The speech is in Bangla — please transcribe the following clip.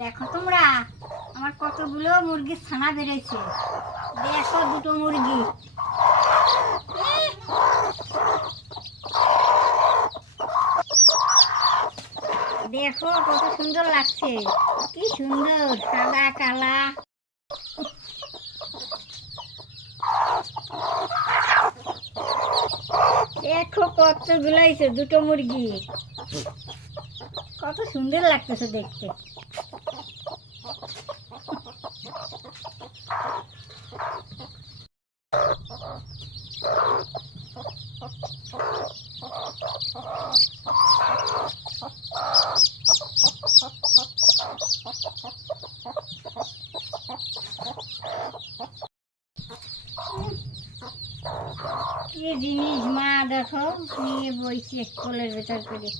দেখো তোমরা, আমার কতগুলো মুরগির ছানা বেড়েছে। দেখো দুটো মুরগি। দেখো কত সুন্দর লাগছে, কি সুন্দর সাদা কালা। দেখো কতগুলো হয়েছে, দুটো মুরগি। কত সুন্দর লাগতেছে দেখতে। কি জিনিস মা দেখো নিয়ে বইছে কোলের ভেতর করে।